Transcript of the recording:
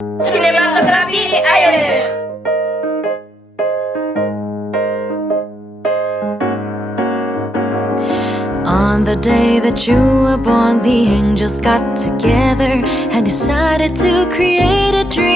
Sinematografi air. On the day that you were born, the angels got together and decided to create a dream.